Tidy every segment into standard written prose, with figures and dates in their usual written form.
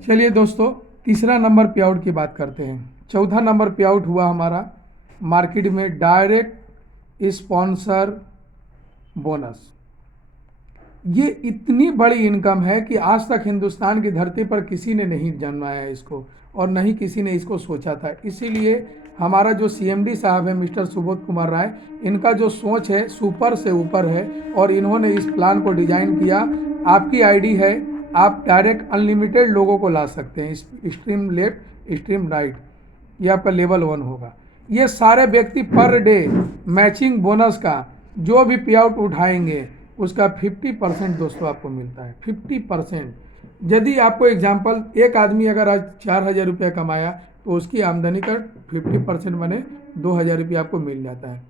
चलिए दोस्तों, तीसरा नंबर पे आउट की बात करते हैं। चौथा नंबर पे आउट हुआ हमारा मार्केट में डायरेक्ट स्पॉन्सर बोनस। ये इतनी बड़ी इनकम है कि आज तक हिंदुस्तान की धरती पर किसी ने नहीं जन्माया इसको और न ही किसी ने इसको सोचा था। इसीलिए हमारा जो सीएमडी साहब है मिस्टर सुबोध कुमार राय, इनका जो सोच है सुपर से ऊपर है और इन्होंने इस प्लान को डिजाइन किया। आपकी आईडी है, आप डायरेक्ट अनलिमिटेड लोगों को ला सकते हैं, स्ट्रीम लेफ्ट स्ट्रीम राइट, ये आपका लेवल 1 होगा। ये सारे व्यक्ति पर डे मैचिंग बोनस का जो भी पे आउट उठाएंगे उसका 50% दोस्तों आपको मिलता है। 50%। यदि आपको एग्जाम्पल, एक आदमी अगर आज 4,000 रुपया कमाया तो उसकी आमदनी का 50% बने 2,000 रुपया आपको मिल जाता है।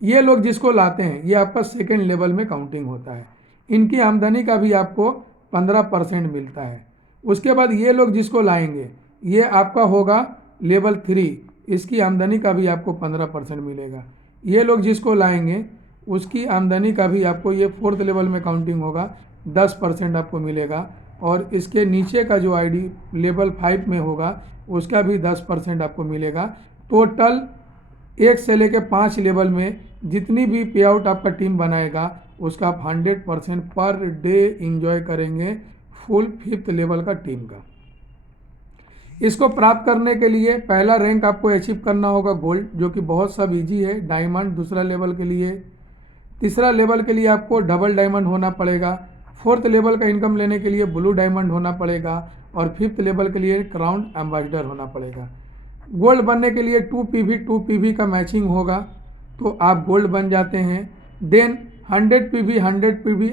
ये लोग जिसको लाते हैं ये आपका सेकेंड लेवल में काउंटिंग होता है, इनकी आमदनी का भी आपको 15% मिलता है। उसके बाद ये लोग जिसको लाएंगे ये आपका होगा लेवल 3, इसकी आमदनी का भी आपको 15% मिलेगा। ये लोग जिसको लाएंगे उसकी आमदनी का भी आपको, ये 4th लेवल में काउंटिंग होगा, 10% आपको मिलेगा। और इसके नीचे का जो आईडी लेवल 5 में होगा उसका भी 10% आपको मिलेगा। टोटल 1 से लेकर 5 लेवल में जितनी भी पे आउट आपका टीम बनाएगा उसका आप 100% पर डे इंजॉय करेंगे फुल 5th लेवल का टीम का। इसको प्राप्त करने के लिए पहला रैंक आपको अचीव करना होगा गोल्ड, जो कि बहुत सब इजी है। डायमंड दूसरा लेवल के लिए, तीसरा लेवल के लिए आपको डबल डायमंड होना पड़ेगा। 4th लेवल का इनकम लेने के लिए ब्लू डायमंड होना पड़ेगा और 5th लेवल के लिए क्राउन एम्बेसडर होना पड़ेगा। गोल्ड बनने के लिए 2 PV का मैचिंग होगा तो आप गोल्ड बन जाते हैं। देन 100 PV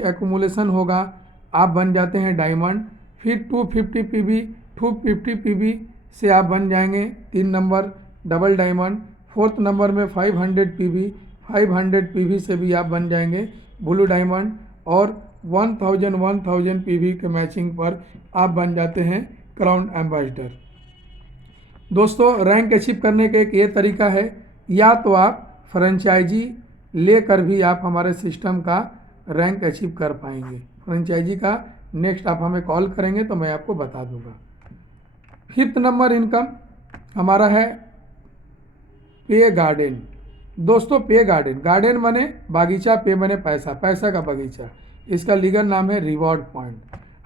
एक्यूमुलेशन होगा, आप बन जाते हैं डायमंड। फिर 250 PV से आप बन जाएंगे 3 number double diamond. 4th number में 500 PV से भी आप बन जाएंगे ब्लू डायमंड और 1000 PV के मैचिंग पर आप बन जाते हैं क्राउन एम्बेसडर। दोस्तों, रैंक अचीव करने का एक ये तरीका है, या तो आप फ्रेंचाइजी लेकर भी आप हमारे सिस्टम का रैंक अचीव कर पाएंगे। फ्रेंचाइजी का नेक्स्ट आप हमें कॉल करेंगे तो मैं आपको बता दूंगा। 5th नंबर इनकम हमारा है पे गार्डन। दोस्तों, पे गार्डन, गार्डन बने बागीचा, पे बने पैसा, पैसा का बगीचा, इसका लीगल नाम है रिवॉर्ड पॉइंट।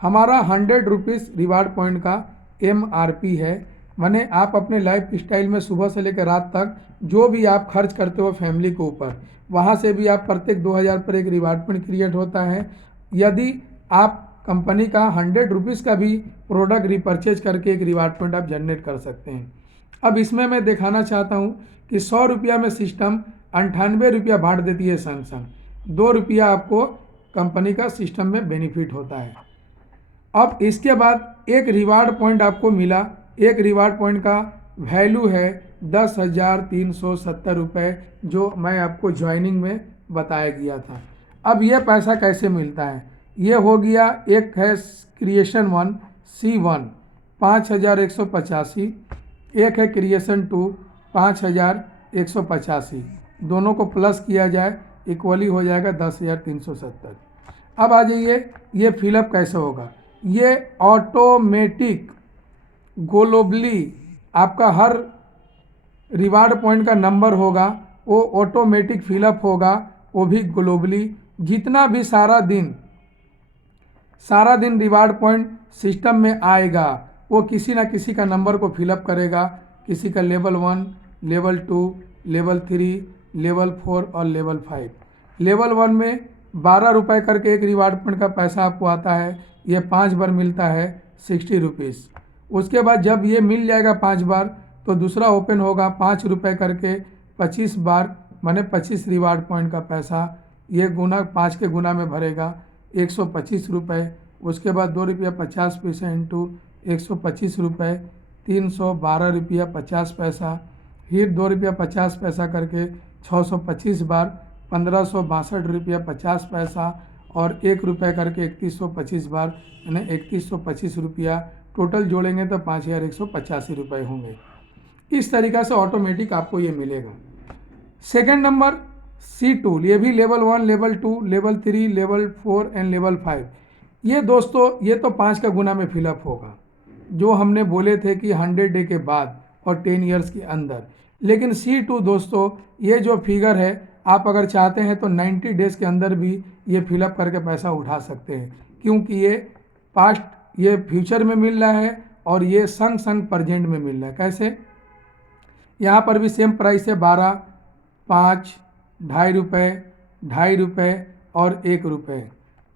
हमारा 100 रुपीज़ रिवॉर्ड पॉइंट का MRP है। माने आप अपने लाइफ स्टाइल में सुबह से लेकर रात तक जो भी आप खर्च करते हो फैमिली के ऊपर, वहाँ से भी आप प्रत्येक 2000 पर एक रिवॉर्ड पॉइंट क्रिएट होता है। यदि आप कंपनी का 100 रुपीज़ का भी प्रोडक्ट रिपर्चेज करके एक रिवॉर्ड पॉइंट आप जनरेट कर सकते हैं। अब इसमें मैं दिखाना चाहता हूँ कि 100 रुपया में सिस्टम 98 रुपया बांट देती है संग 2 रुपया आपको कंपनी का सिस्टम में बेनिफिट होता है। अब इसके बाद एक रिवार्ड पॉइंट आपको मिला, एक रिवार्ड पॉइंट का वैल्यू है 10,370 रुपये, जो मैं आपको ज्वाइनिंग में बताया गया था। अब यह पैसा कैसे मिलता है, ये हो गया, एक है क्रिएशन 1 C1 5,185, एक है क्रिएशन 2 5,185, दोनों को प्लस किया जाए इक्वली हो जाएगा 10,370। अब आ जाइए, ये फिलअप कैसे होगा। ये ऑटोमेटिक ग्लोबली आपका हर रिवार्ड पॉइंट का नंबर होगा, वो ऑटोमेटिक फिलअप होगा, वो भी ग्लोबली। जितना भी सारा दिन रिवार्ड पॉइंट सिस्टम में आएगा वो किसी ना किसी का नंबर को फिलअप करेगा, किसी का लेवल 1, लेवल 2, लेवल 3, लेवल 4 और लेवल 5। लेवल 1 में 12 रुपये करके एक रिवार्ड पॉइंट का पैसा आपको आता है, ये 5 बार मिलता है 60 रुपीज़। उसके बाद जब ये मिल जाएगा 5 बार तो दूसरा ओपन होगा 5 रुपये करके 25 बार, माने 25 रिवार्ड पॉइंट का पैसा, ये गुना 5 के गुना में भरेगा 125 रुपये। उसके बाद 2 रुपया 50 पैसा इंटू 125 रुपये, 312 रुपया 50 पैसा, फिर 2 रुपया 50 पैसा करके 625 बार 1562 रुपया 50 पैसा और 1 रुपये करके 3125 बार, यानी 3125 रुपया टोटल जोड़ेंगे तो 5,185 रुपये होंगे। इस तरीक़ा से ऑटोमेटिक आपको ये मिलेगा। सेकंड नंबर C2, ये भी level 1, level 2, level 3, level 4 and level 5। ये दोस्तों ये तो 5 का गुना में फिलअप होगा। जो हमने बोले थे कि 100 डे के बाद और 10 इयर्स के अंदर। लेकिन C2 दोस्तों ये जो फिगर है आप अगर चाहते हैं तो 90 डेज़ के अंदर भी ये फिलअप करके पैसा उठा सकते हैं, क्योंकि ये पास्ट, ये फ्यूचर में मिल रहा है और ये संग संग प्रेजेंट में मिल रहा है। कैसे? यहाँ पर भी सेम प्राइस है 12, 5, ₹2.5, ₹2.5 और ₹1।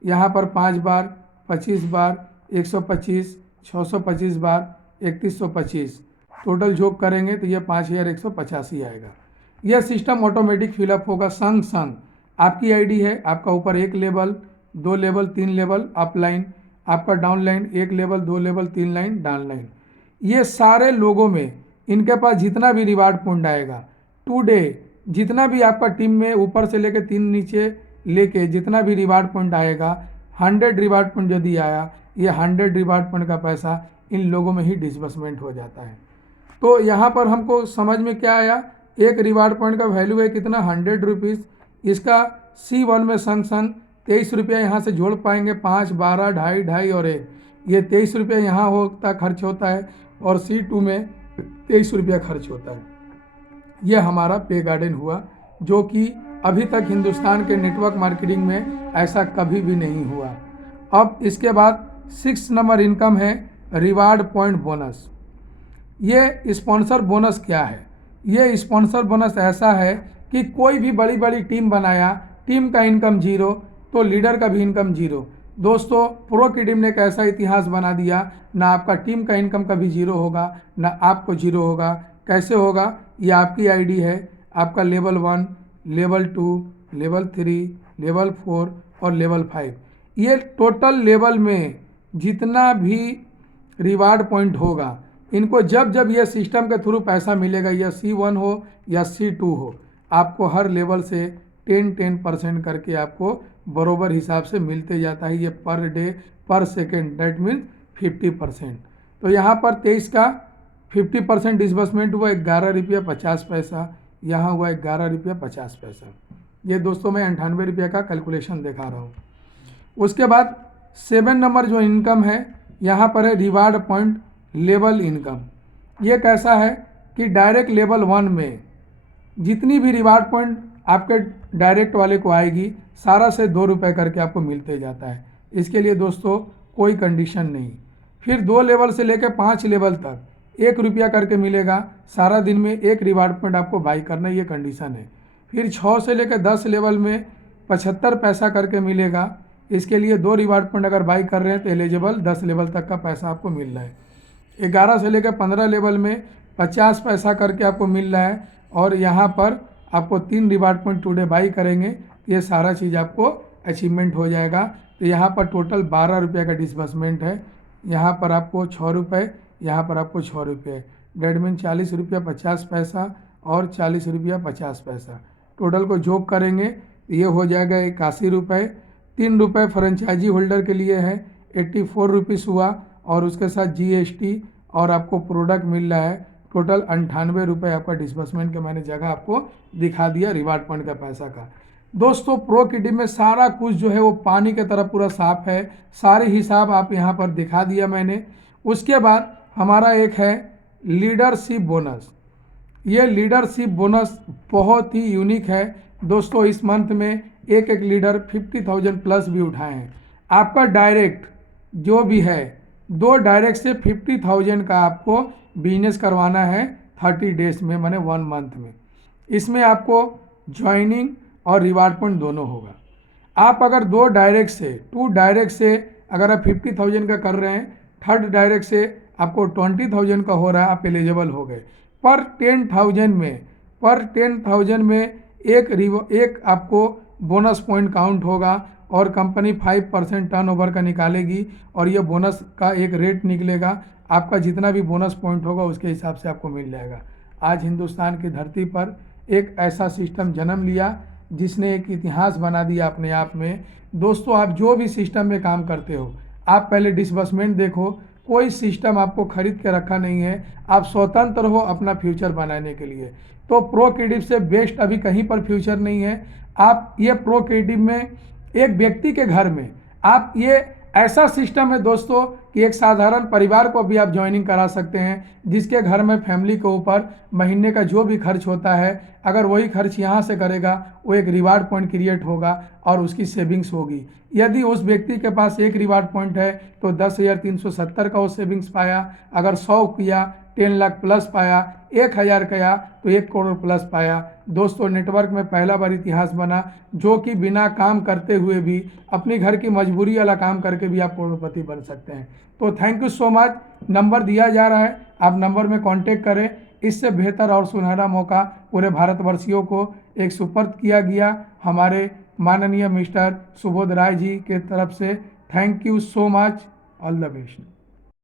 यहाँ पर 5 बार, 25 बार, 125, 625 बार, 3125 टोटल जोड़ करेंगे तो ये 5185 आएगा। यह सिस्टम ऑटोमेटिक फिलअप होगा संग संग। आपकी आईडी है, आपका ऊपर 1 level, 2 level, 3 level up line, आपका down line 1 level, 2 level, 3 line down line. ये सारे लोगों में इनके पास जितना भी रिवार्ड पॉइंट आएगा टुडे, जितना भी आपका टीम में ऊपर से लेके 3 नीचे लेके जितना भी रिवार्ड पॉइंट आएगा, 100 रिवार्ड पॉइंट यदि आया, ये 100 रिवार्ड पॉइंट का पैसा इन लोगों में ही डिसबर्समेंट हो जाता है। तो यहाँ पर हमको समझ में क्या आया, एक रिवार्ड पॉइंट का वैल्यू है कितना, 100 रुपीज़। इसका C1 में संग संग 23 रुपया यहाँ से जोड़ पाएंगे, 5, 12, 2.5, 2.5 और 1, ये 23 रुपया यहाँ होता खर्च होता है और C2 में 23 रुपया खर्च होता है। यह हमारा पे गार्डन हुआ, जो कि अभी तक हिंदुस्तान के नेटवर्क मार्केटिंग में ऐसा कभी भी नहीं हुआ। अब इसके बाद 6 नंबर इनकम है रिवार्ड पॉइंट बोनस। ये स्पॉन्सर बोनस क्या है? ये स्पॉन्सर बोनस ऐसा है कि कोई भी बड़ी बड़ी टीम बनाया, टीम का इनकम 0 तो लीडर का भी इनकम 0। दोस्तों प्रो की टीम ने एक ऐसा इतिहास बना दिया, ना आपका टीम का इनकम कभी 0 होगा, ना आपको 0 होगा। कैसे होगा? ये आपकी आईडी है, आपका लेवल 1, लेवल 2, लेवल 3, लेवल 4 और लेवल 5, ये टोटल लेवल में जितना भी रिवार्ड पॉइंट होगा, इनको जब जब ये सिस्टम के थ्रू पैसा मिलेगा, या C1 हो या C2 हो, आपको हर लेवल से 10% करके आपको बरोबर हिसाब से मिलते जाता है। ये पर डे पर सेकेंड, दैट मीन्स 50%। तो यहाँ पर 23 का 50% डिसबर्समेंट हुआ 11 रुपया 50 पैसा, यहाँ हुआ 11 रुपया 50 पैसा। ये दोस्तों मैं 98 रुपया का कैलकुलेशन दिखा रहा हूँ। उसके बाद 7 नंबर जो इनकम है यहाँ पर है रिवार्ड पॉइंट लेवल इनकम। ये कैसा है कि डायरेक्ट लेवल 1 में जितनी भी रिवार्ड पॉइंट आपके डायरेक्ट वाले को आएगी, सारा से 2 रुपये करके आपको मिलते जाता है। इसके लिए दोस्तों कोई कंडीशन नहीं। फिर 2 लेवल से लेकर 5 लेवल तक 1 रुपया करके मिलेगा, सारा दिन में 1 रिवार्ड पॉइंट आपको बाई करना, ये कंडीशन है। फिर 6 से लेकर 10 लेवल में 75 पैसा करके मिलेगा, इसके लिए 2 रिवार्ड पॉइंट अगर बाई कर रहे हैं तो एलिजिबल 10 लेवल तक का पैसा आपको मिल रहा है। 11 से लेकर 15 लेवल में 50 पैसा करके आपको मिल रहा है, और यहाँ पर आपको 3 रिवार्ड पॉइंट टुडे बाई करेंगे, ये सारा चीज़ आपको अचीवमेंट हो जाएगा। तो यहाँ पर टोटल 12 रुपये का डिसबर्समेंट है। यहाँ पर आपको 6 रुपये, यहाँ पर आपको 6 रुपये, डेट मीन 40 रुपया 50 पैसा और 40 रुपया 50 पैसा, टोटल को जोड़ करेंगे ये हो जाएगा 81 रुपये। 3 रुपये फ्रेंचाइजी होल्डर के लिए है, 84 रुपीज़ हुआ, और उसके साथ GST और आपको प्रोडक्ट मिल रहा है, टोटल 98 रुपये आपका डिसबर्समेंट के मैंने जगह आपको दिखा दिया रिवार्ड पॉइंट का पैसा का। दोस्तों प्रो की टीम में सारा कुछ जो है वो पानी की तरह पूरा साफ है, सारे हिसाब आप यहाँ पर दिखा दिया मैंने। उसके बाद हमारा एक है लीडरशिप बोनस। ये लीडरशिप बोनस बहुत ही यूनिक है दोस्तों। इस मंथ में एक लीडर 50,000 प्लस भी उठाए हैं। आपका डायरेक्ट जो भी है, 2 डायरेक्ट से 50,000 का आपको बिजनेस करवाना है 30 डेज में, माने 1 मंथ में। इसमें आपको ज्वाइनिंग और रिवार्ड पॉइंट दोनों होगा। आप अगर 2 डायरेक्ट से अगर आप 50,000 का कर रहे हैं, 3rd डायरेक्ट से आपको 20,000 का हो रहा है, आप एलिजिबल हो गए। पर 10,000 में एक आपको बोनस पॉइंट काउंट होगा, और कंपनी 5% टर्नओवर का निकालेगी, और ये बोनस का एक रेट निकलेगा। आपका जितना भी बोनस पॉइंट होगा उसके हिसाब से आपको मिल जाएगा। आज हिंदुस्तान की धरती पर एक ऐसा सिस्टम जन्म लिया जिसने एक इतिहास बना दिया अपने आप में। दोस्तों आप जो भी सिस्टम में काम करते हो, आप पहले डिसबर्समेंट देखो। कोई सिस्टम आपको खरीद के रखा नहीं है, आप स्वतंत्र हो अपना फ्यूचर बनाने के लिए। तो प्रो क्रिएटिव से बेस्ट अभी कहीं पर फ्यूचर नहीं है। आप ये प्रो क्रिएटिव में एक व्यक्ति के घर में आप ये ऐसा सिस्टम है दोस्तों कि एक साधारण परिवार को भी आप ज्वाइनिंग करा सकते हैं, जिसके घर में फैमिली के ऊपर महीने का जो भी खर्च होता है, अगर वही खर्च यहाँ से करेगा, वो एक रिवार्ड पॉइंट क्रिएट होगा और उसकी सेविंग्स होगी। यदि उस व्यक्ति के पास एक रिवार्ड पॉइंट है तो 10,370 का वो सेविंग्स पाया, अगर 100 किया 10 लाख प्लस पाया, 1,000 किया तो 1 करोड़ प्लस पाया। दोस्तों नेटवर्क में पहला बार इतिहास बना जो कि बिना काम करते हुए भी, अपनी घर की मजबूरी वाला काम करके भी आप करोड़पति बन सकते हैं। तो thank you so much. Number दिया जा रहा है, आप नंबर में कांटेक्ट करें। इससे बेहतर और सुनहरा मौका पूरे भारतवर्षियों को एक सुपर्द किया गया हमारे माननीय मिस्टर सुबोध राय जी के तरफ से। Thank you so much, all the best.